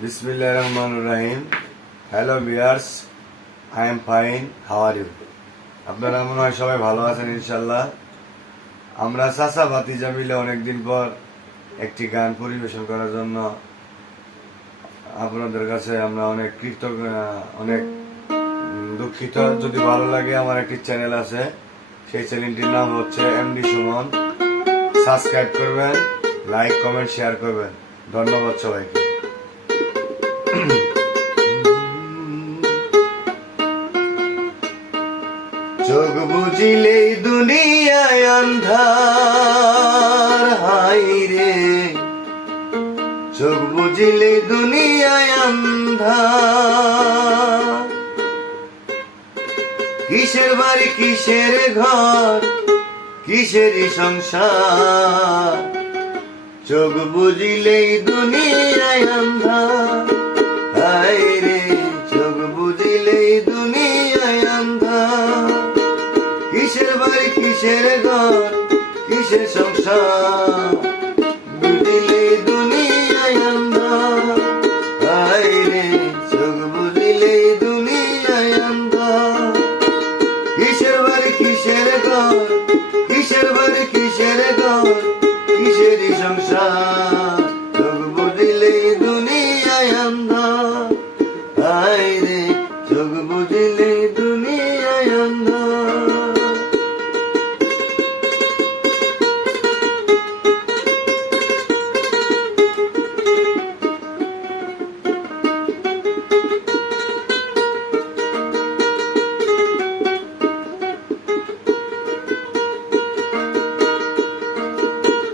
Bismillahirrahmanirrahim. Hello viewers, I am fine. How are you? আপনারা মনে হয় সবাই ভালো আছেন ইনশাল্লাহ। আমরা চাচা ভাতিজা মিলে অনেকদিন পর একটি গান পরিবেশন করার জন্য আপনাদের কাছে আমরা অনেক কৃতজ্ঞ, অনেক দুঃখিত। যদি ভালো লাগে, আমার একটি চ্যানেল আছে, সেই চ্যানেলটির নাম হচ্ছে এমডি সুমন। সাবস্ক্রাইব করবেন, লাইক কমেন্ট শেয়ার করবেন। ধন্যবাদ সবাইকে। চোখ বুঝিলেই দুনিয়ায় আন্ধার, হাই রে চোখ বুঝিলেই দুনিয়ায় আন্ধার। কিসের বাড়ি কিসের ঘর কিসেরই সংসার, চোখ বুঝিলেই দুনিয়ায় আন্ধার, হাই রে চোখ বুঝিলেই দুনিয়ায় আন্ধার। কিসের বাড়ি কিসের ঘর কিসের সংসার, বুঝিলেই দুনিয়ায় আন্ধার, হাই রে চোখ বুঝিলেই দুনিয়ায় আন্ধার। কিসের বাড়ি কিসের ঘর কিসের বাড়ি কিসের ঘর কিসেরই সংসার, চোখ বুঝিলেই দুনিয়ায় আন্ধার, হাই রে চোখ বুঝিলেই দুনিয়ায় আন্ধার।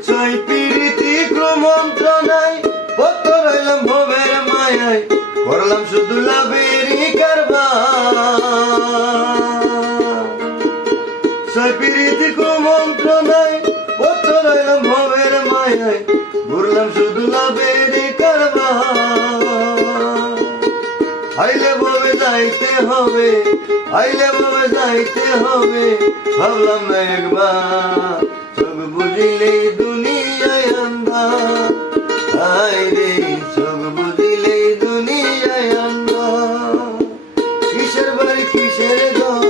ছয় পিরিতি ক্রমন্ত্রণায় পত্র রইলাম ভবের মায়ায়, করলাম শুধু লাভেরই কারবার। ছয় পিরিতি ক্রমন্ত্রণায় পত্র রইলাম ভবের মায়ায়, ঘুরলাম শুধু লাভেরই কারবার। আইলে ভবে যাইতে হবে, আইলে ভবে যাইতে হবে, ভাবলাম না একবার, চোখ বুঝিলেই দুনিয়ায় আন্ধার, হাই রে চোখ বুঝিলেই দুনিয়ায় আন্ধার। কিসের বাড়ি কিসের ঘর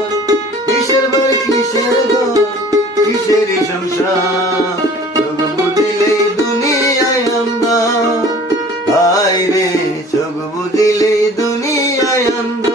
কিসের বাড়ি কিসের ঘর কিসেরই সংসার, চোখ বুঝিলেই দুনিয়ায় আন্ধার, হাই রে চোখ বুঝিলেই দুনিয়ায় আন্ধার।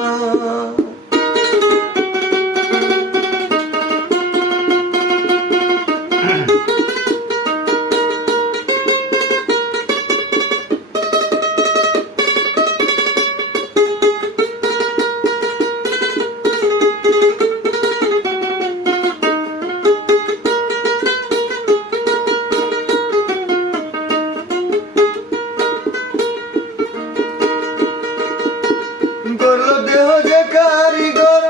গড়লো দেহ যে কারিগর,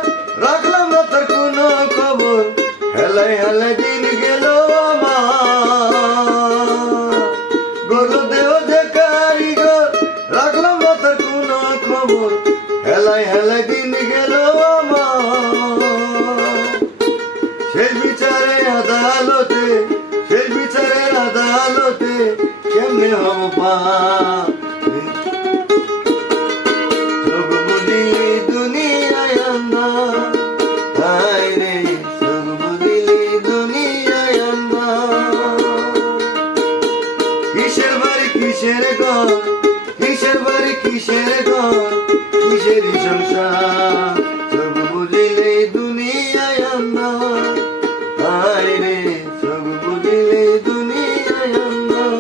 রাখলাম না তার কোনো খবর, হেলায় হেলায় দিন গেল আমার। গড়লো দেহ যে কারিগর, রাখলাম না তার কোনো খবর, হেলায় হেলায় দিন গেল আমার। শেষ বিচারে আদালতে, শেষ বিচারের আদালতে কেমনে হব পা, চোখ বুঝিলেই দুনিয়ায় আন্ধার, হাই রে চোখ বুঝিলেই দুনিয়ায় আন্ধার। কিসের বাড়ি কিসের ঘর কিসের বাড়ি কিসের ঘর কিসেরই সংসার, চোখ বুঝিলেই দুনিয়ায় আন্ধার, হাই রে চোখ বুঝিলেই দুনিয়ায় আন্ধার।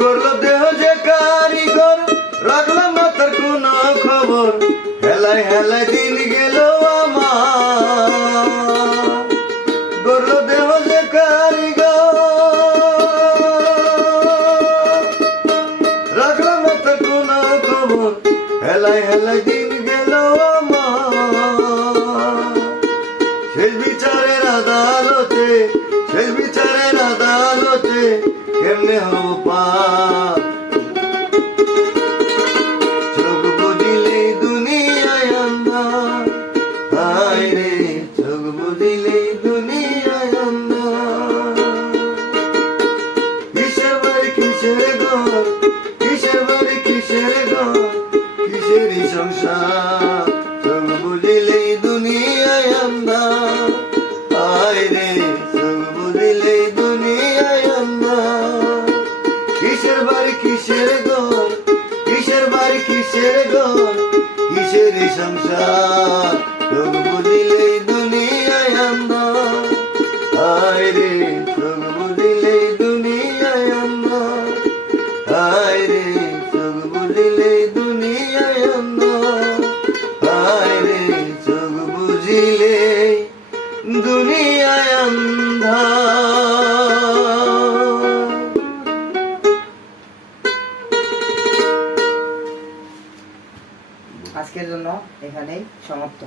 গড়লো দেহ যে কারিগর, রাখলাম না তার কোনো খবর, হেলায় হেলায় দিন গেল আমার। গড়লো দেহ যে কারিগর, রাখলাম না তার কোনো খবর, হেলায় হেলায় দিন গেল আমার, শেষ বিচারের আদালতে, শেষ বিচারের আদালতে কেমনে হব পার। চোখ বুঝিলে দুনিয়ায় আন্ধার, হায় রে চোখ বুঝিলে দুনিয়ায় আন্ধার। কিসের বাড়ি কিসের ঘর, কিসের বাড়ি কিসের ঘর, কিসেরই সংসার, চোখ বুঝিলে দুনিয়ায় আন্ধার, হায় রে চোখ বুঝিলে দুনিয়ায় আন্ধার। কিসের বাড়ি কিসের ঘর, কিসের বাড়ি কিসের ঘর, কিসেরই সংসার, চোখ বুঝিলে দুনিয়ায় আন্ধার, হায় রে চোখ বুঝিলে দুনিয়ায় আন্ধার, হায় রে চোখ বুঝিলে দুনিয়ায় আন্ধার, হায় রে চোখ বুঝিলে দুনিয়ায় আন্ধার। আজকের জন্য এখানেই সমাপ্ত।